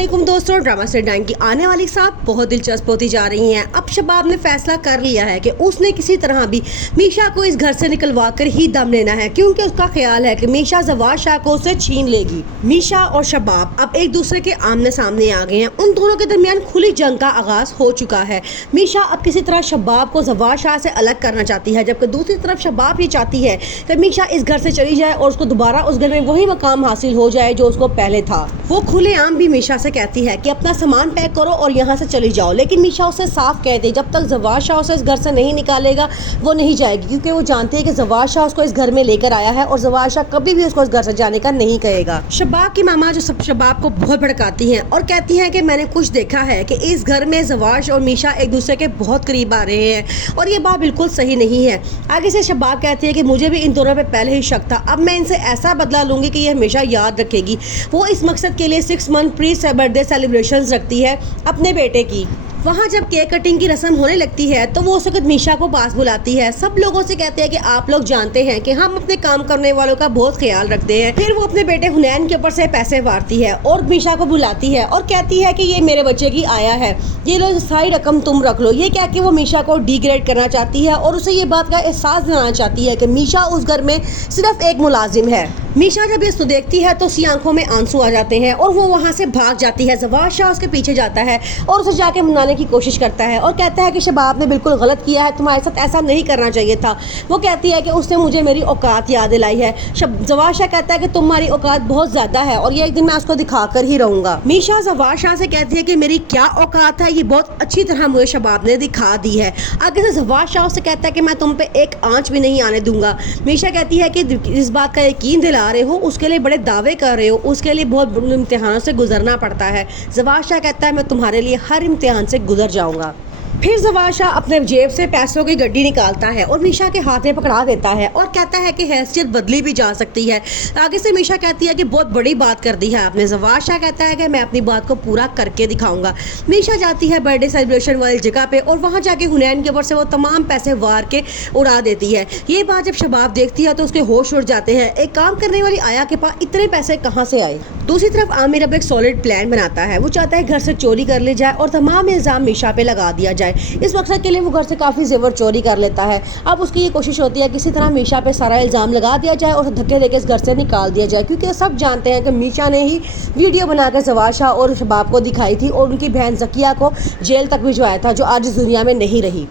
अस्सलामुअलैकुम दोस्तों, drama star dine की आने वाली साथ बहुत दिलचस्प होती जा रही हैं। अब शबाब ने फैसला कर लिया है कि उसने किसी तरह भी मीशा को इस घर से निकलवा कर ही दम लेना है, क्योंकि उसका ख्याल है कि मीशा जवार शाह को उसे छीन लेगी। मीशा और शबाब अब एक दूसरे के आमने सामने आ गए हैं। उन दोनों के दरमियान खुली जंग का आगाज हो चुका है। मीशा अब किसी तरह शबाब को जवार शाह से अलग करना चाहती है, जबकि दूसरी तरफ शबाब ये चाहती है कि मीशा इस घर से चली जाए और उसको दोबारा उस घर में वही मकाम हासिल हो जाए जो उसको पहले था। वो खुलेआम भी मीशा से कहती है कि अपना सामान पैक करो और यहाँ से चली जाओ, लेकिन मीशा उसे साफ कहती है जब तक जवार शाह उसे इस घर से नहीं निकालेगा वो नहीं जाएगी, क्योंकि वो जानती है कि जवार शाह उसको इस घर में लेकर आया है और जवार शाह कभी भी उसको इस घर से जाने का नहीं कहेगा। शबाब की मामा जो शबाब को बहुत भड़काती हैं और कहती हैं कि मैंने कुछ देखा है कि इस घर में जवार और मीशा एक दूसरे के बहुत करीब आ रहे हैं और ये बात बिल्कुल सही नहीं है। आगे से शबाब कहती है कि मुझे भी इन दोनों पे पहले ही शक था, अब मैं इनसे ऐसा बदला लूंगी कि ये हमेशा याद रखेगी। वो इस मकसद के लिए 6 मंथ प्री बर्थडे सेलिब्रेशन रखती है अपने बेटे की। वहाँ जब केक कटिंग की रस्म होने लगती है तो वो उस वक्त मीशा को पास बुलाती है। सब लोगों से कहते हैं कि आप लोग जानते हैं कि हम अपने काम करने वालों का बहुत ख्याल रखते हैं। फिर वो अपने बेटे हुनैन के ऊपर से पैसे वारती है और मीशा को बुलाती है और कहती है कि ये मेरे बच्चे की आया है, ये लो सारी रकम तुम रख लो। ये कह के वो मीशा को डिग्रेड करना चाहती है और उसे ये बात का एहसास दिलाना चाहती है कि मीशा उस घर में सिर्फ एक मुलाजिम है। मीशा जब ये देखती है तो उसकी आंखों में आंसू आ जाते हैं और वो वहाँ से भाग जाती है। जवार शाह उसके पीछे जाता है और उसे जाके मनाने की कोशिश करता है और कहता है कि शबाब ने बिल्कुल गलत किया है, तुम्हारे साथ ऐसा नहीं करना चाहिए था। वो कहती है कि उसने मुझे मेरी औकात याद दिलाई है। जवार शाह कहता है कि तुम्हारी औकात बहुत ज़्यादा है और ये एक दिन मैं उसको दिखा कर ही रहूँगा। मीशा जवार शाह से कहती है कि मेरी क्या औकात है, ये बहुत अच्छी तरह मुझे शबाब ने दिखा दी है। आगे से जवार शाह से कहता है कि मैं तुम पे एक आँच भी नहीं आने दूंगा। मीशा कहती है कि इस बात का यकीन दिला रहे हो, उसके लिए बड़े दावे कर रहे हो, उसके लिए बहुत इम्तिहानों से गुजरना पड़ता है। जवार शाह कहता है मैं तुम्हारे लिए हर इम्तिहान से गुजर जाऊंगा। फिर जवार शाह अपने जेब से पैसों की गड्डी निकालता है और मीशा के हाथ में पकड़ा देता है और कहता है कि हैसियत बदली भी जा सकती है। आगे से मीशा कहती है कि बहुत बड़ी बात कर दी है आपने। जवार शाह कहता है कि मैं अपनी बात को पूरा करके दिखाऊंगा। मीशा जाती है बर्थडे सेलिब्रेशन वाली जगह पे और वहाँ जाके हुनैन के ऊपर से वो तमाम पैसे वार के उड़ा देती है। ये बात जब शबाब देखती है तो उसके होश उड़ जाते हैं। एक काम करने वाली आया के पास इतने पैसे कहाँ से आए। दूसरी तरफ आमिर अब एक सॉलिड प्लान बनाता है। वो चाहता है घर से चोरी कर ली जाए और तमाम इल्ज़ाम मीशा पे लगा दिया जाए। इस मकसद के लिए वो घर से काफ़ी जेवर चोरी कर लेता है। अब उसकी ये कोशिश होती है किसी तरह मीशा पे सारा इल्ज़ाम लगा दिया जाए और धक्के देके इस घर से निकाल दिया जाए, क्योंकि सब जानते हैं कि मीशा ने ही वीडियो बनाकर जवार शाह और शबाब को दिखाई थी और उनकी बहन जकिया को जेल तक भिजवाया था, जो आज इस दुनिया में नहीं रही।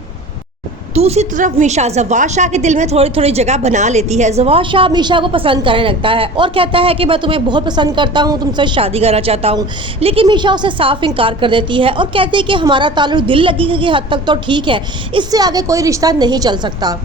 दूसरी तरफ मीशा जवार शाह के दिल में थोड़ी थोड़ी जगह बना लेती है। जवार शाह मीशा को पसंद करने लगता है और कहता है कि मैं तुम्हें बहुत पसंद करता हूँ, तुमसे शादी करना चाहता हूँ, लेकिन मीशा उसे साफ इनकार कर देती है और कहती है कि हमारा ताल्लुक दिल लगी की हद तक तो ठीक है, इससे आगे कोई रिश्ता नहीं चल सकता।